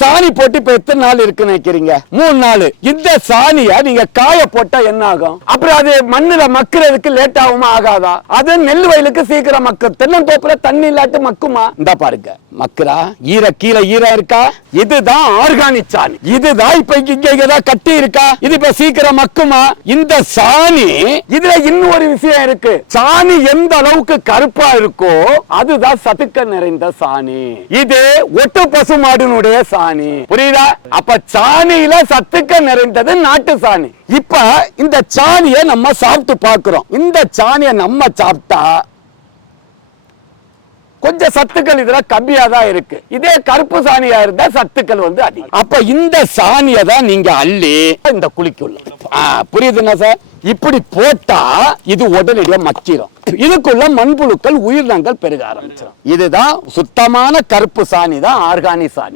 சாணி போட்டு இப்ப எத்தனை நாள் இருக்குன்னு நினைக்கிறீங்க? 3 நாள். இந்த சாணிய நீங்க காய போட்டா என்ன ஆகும்? அப்புறம் அது மண்ணுல மக்குறதுக்கு லேட் ஆகுமா ஆகாதா? அது நெல் வயலுக்கு சீக்கிரம் மக்கும். தென்னந்தோப்புல தண்ணி இல்லாட்டு மக்குமா? இந்த பாருங்க, மக்குறா. கீழே ஈர இருக்கா? இதுதான் ஆர்கானிக் சாணி. இதுதான் இப்ப இங்க கட்டி இருக்கா? இது இப்ப சீக்கிரம் மக்குமா? இந்த சாணி இதுல இன்னொரு விஷயம் இருக்கு. சாணி எந்த அளவுக்கு கருப்பா இருக்கோ அதுதான் சத்துக்கள் நிறைந்த சாணி. இது ஒட்டு பசுமாடினுடைய சாணி. புரியுதா? அப்ப சாணியில சத்துக்கள் நிறைந்தது நாட்டு சாணி. இப்ப இந்த சாணியை நம்ம சாப்பிட்டு பார்க்கிறோம். இந்த சாணியை நம்ம சாப்பிட்டா கொஞ்சம் சத்துக்கள் இதுல கம்மியா தான் இருக்கு. இதே கருப்பு சாணியா இருந்தா சத்துக்கள் அதிகம். அப்ப இந்த சாணியை தான் நீங்க அள்ளி இந்த குழிக்குள்ள, புரியுதுன்னா சார்? இப்படி போட்டா இது உடனடியா மக்கிரும். இதுக்குள்ள மண்புழுக்கள் உயிரினங்கள் பெருக ஆரம்பிச்சிடும். இதுதான் சுத்தமான கருப்பு சாணி தான் ஆர்கானிக் சாணி.